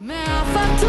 मैं आफत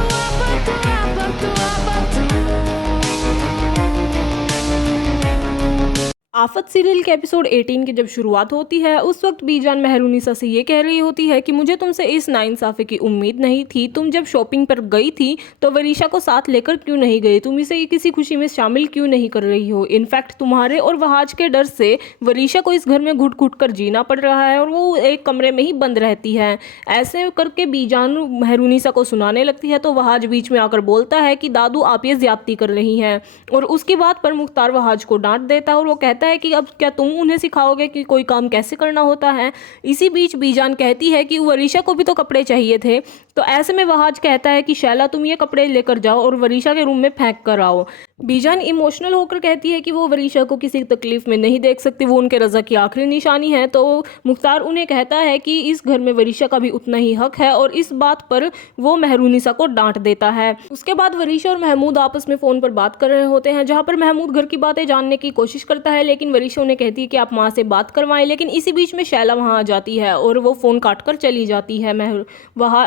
आफत सीरियल के एपिसोड 18 की जब शुरुआत होती है उस वक्त बीजान मेहरुनिसा से ये कह रही होती है कि मुझे तुमसे इस नाइंसाफी की उम्मीद नहीं थी। तुम जब शॉपिंग पर गई थी तो वरीशा को साथ लेकर क्यों नहीं गई? तुम इसे किसी खुशी में शामिल क्यों नहीं कर रही हो? इनफैक्ट तुम्हारे और वहाज के डर से वरीशा को इस घर में घुट घुट कर जीना पड़ रहा है और वो एक कमरे में ही बंद रहती है। ऐसे करके बीजान मेहरुनिसा को सुनाने लगती है तो वहाज बीच में आकर बोलता है कि दादू आप ये ज्यादती कर रही हैं। और उसकी बात पर मुख्तार वहाज को डांट देता है और वो कहता है कि अब क्या तुम उन्हें सिखाओगे कि कोई काम कैसे करना होता है? इसी बीच बीजान कहती है कि वरीशा को भी तो कपड़े चाहिए थे। तो ऐसे में वहाज कहता है कि शैला तुम ये कपड़े लेकर जाओ और वरीशा के रूम में फेंक कर आओ। बीजान इमोशनल होकर कहती है कि वो वरीशा को किसी तकलीफ में नहीं देख सकती, वो उनके रज़ा की आखिरी निशानी है। तो मुख्तार उन्हें कहता है कि इस घर में वरीशा का भी उतना ही हक है और इस बात पर वो मेहरुनिसा को डांट देता है। उसके बाद वरीशा और महमूद आपस में फ़ोन पर बात कर रहे होते हैं, जहाँ पर महमूद घर की बातें जानने की कोशिश करता है लेकिन वरीशा उन्हें कहती है कि आप माँ से बात करवाएं। लेकिन इसी बीच में शैला वहाँ आ जाती है और वो फ़ोन काट कर चली जाती है।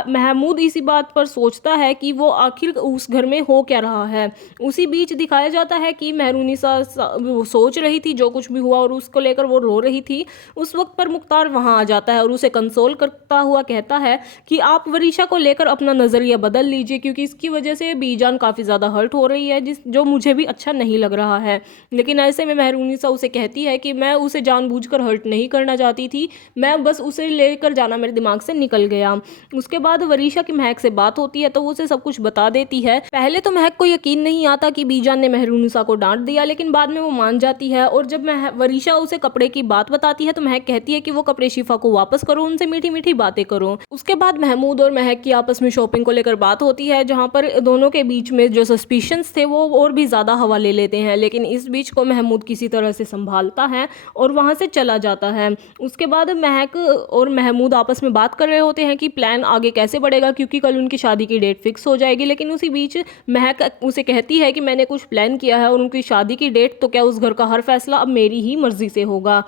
महमूद इसी बात पर सोचता है कि वो आखिर उस घर में हो क्या रहा है। उसी बीच दिखाया जाता है कि मेहरुनिसा सोच रही थी जो कुछ भी हुआ और उसको लेकर वो रो रही थी। उस वक्त पर मुख्तार वहाँ आ जाता है और उसे कंसोल करता हुआ कहता है कि आप वरीशा को लेकर अपना नज़रिया बदल लीजिए क्योंकि इसकी वजह से बीजान काफ़ी ज़्यादा हर्ट हो रही है, जो मुझे भी अच्छा नहीं लग रहा है। लेकिन ऐसे में मेहरुनिसा उसे कहती है कि मैं उसे जानबूझकर हर्ट नहीं करना चाहती थी, मैं बस उसे लेकर जाना मेरे दिमाग से निकल गया। उसके बाद वरीशा की महक से बात होती है तो वो उसे सब कुछ बता देती है। पहले तो महक को यकीन नहीं आता कि बीजान ने मेहरुनिसा को डांट दिया, लेकिन बाद में वो मान जाती है और जब वरीशा उसे कपड़े की बात बताती है तो महक कहती है कि वो कपड़े शिफा को वापस करो, उनसे मीठी मीठी बातें करो। उसके बाद महमूद और महक की आपस में शॉपिंग को लेकर बात होती है, जहाँ पर दोनों के बीच में जो सस्पिशंस थे वो और भी ज़्यादा हवा ले लेते हैं। लेकिन इस बीच को महमूद किसी तरह से संभालता है और वहाँ से चला जाता है। उसके बाद महक और महमूद आपस में बात कर रहे होते हैं कि प्लान आगे कैसे बढ़ेगा क्योंकि कल उनकी शादी की डेट फिक्स हो जाएगी। लेकिन उसी बीच महक उसे कहती है कि मैंने कुछ प्लान किया है और उनकी शादी की डेट तो क्या उस घर का हर फैसला अब मेरी ही मर्जी से होगा।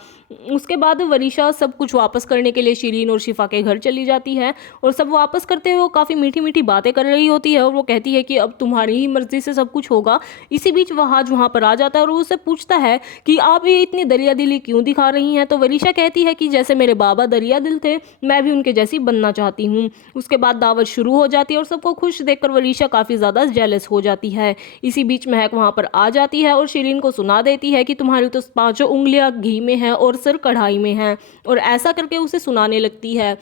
उसके बाद वरीशा सब कुछ वापस करने के लिए शिरीन और शिफा के घर चली जाती है और सब वापस करते हुए वो काफ़ी मीठी मीठी बातें कर रही होती है और वो कहती है कि अब तुम्हारी ही मर्जी से सब कुछ होगा। इसी बीच वहाज वहाँ पर आ जाता है और वो उससे पूछता है कि आप ये इतनी दरिया दिली क्यों दिखा रही हैं? तो वरीशा कहती है कि जैसे मेरे बाबा दरिया दिल थे मैं भी उनके जैसी बनना चाहती हूँ। उसके बाद दावत शुरू हो जाती है और सबको खुश देखकर वरीशा काफ़ी ज़्यादा जेलस हो जाती है। इसी बीच महक वहाँ पर आ जाती है और शिरीन को सुना देती है कि तुम्हारी तो पांचों उंगलियां घी में हैं और सिर कढ़ाई में है, और ऐसा करके उसे सुनाने लगती है।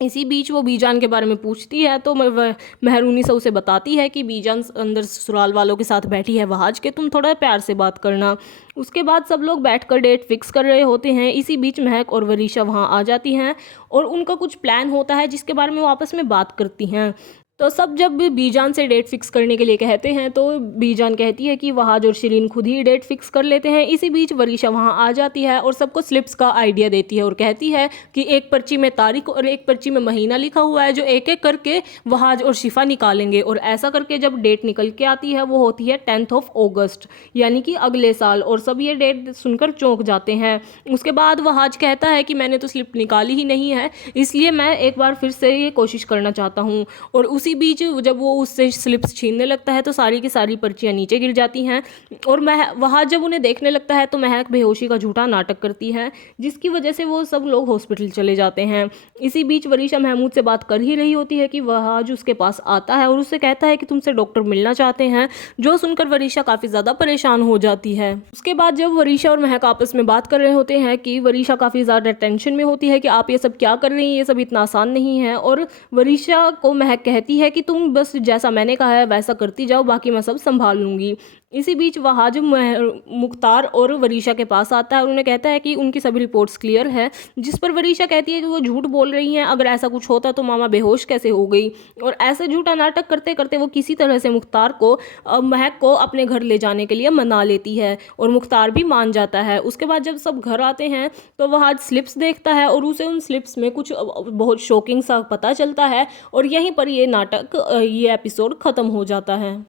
इसी बीच वो बीजान के बारे में पूछती है तो मेहरुनिसा उसे बताती है कि बीजान अंदर ससुराल वालों के साथ बैठी है वहाज के, तुम थोड़ा प्यार से बात करना। उसके बाद सब लोग बैठकर डेट फिक्स कर रहे होते हैं। इसी बीच महक और वरीशा वहाँ आ जाती हैं और उनका कुछ प्लान होता है जिसके बारे में वो आपस में बात करती हैं। तो सब जब बीजान से डेट फिक्स करने के लिए कहते हैं तो बीजान कहती है कि वहाज और शिरीन खुद ही डेट फिक्स कर लेते हैं। इसी बीच वरीशा वहाँ आ जाती है और सबको स्लिप्स का आइडिया देती है और कहती है कि एक पर्ची में तारीख और एक पर्ची में महीना लिखा हुआ है जो एक एक करके वहाज और शिफा निकालेंगे, और ऐसा करके जब डेट निकल के आती है वो होती है 10 अगस्त यानी कि अगले साल, और सब ये डेट सुनकर चौंक जाते हैं। उसके बाद वहाज कहता है कि मैंने तो स्लिप निकाली ही नहीं है, इसलिए मैं एक बार फिर से ये कोशिश करना चाहता हूँ। और उसी बीच जब वो उससे स्लिप्स छीनने लगता है तो सारी की सारी पर्चियां नीचे गिर जाती हैं और वहाँ जब उन्हें देखने लगता है तो महक बेहोशी का झूठा नाटक करती है जिसकी वजह से वो सब लोग हॉस्पिटल चले जाते हैं। इसी बीच वरीशा महमूद से बात कर ही रही होती है कि वहाज उसके पास आता है और उससे कहता है कि तुमसे डॉक्टर मिलना चाहते हैं, जो सुनकर वरीशा काफ़ी ज़्यादा परेशान हो जाती है। उसके बाद जब वरीशा और महक आपस में बात कर रहे होते हैं कि वरीशा काफ़ी ज़्यादा टेंशन में होती है कि आप ये सब क्या कर रही हैं, ये सब इतना आसान नहीं है, और वरीशा को महक कहती है कि तुम बस जैसा मैंने कहा है वैसा करती जाओ, बाकी मैं सब संभाल लूँगी। इसी बीच वहाज मुख्तार और वरीशा के पास आता है और उन्हें कहता है कि उनकी सभी रिपोर्ट्स क्लियर है, जिस पर वरीशा कहती है कि वो झूठ बोल रही हैं, अगर ऐसा कुछ होता तो मामा बेहोश कैसे हो गई। और ऐसे झूठा नाटक करते करते वो किसी तरह से मुख्तार को महक को अपने घर ले जाने के लिए मना लेती है और मुख्तार भी मान जाता है। उसके बाद जब सब घर आते हैं तो वहाज स्लिप्स देखता है और उसे उन स्लिप्स में कुछ बहुत शॉकिंग सा पता चलता है, और यहीं पर ये नाटक ये एपिसोड ख़त्म हो जाता है।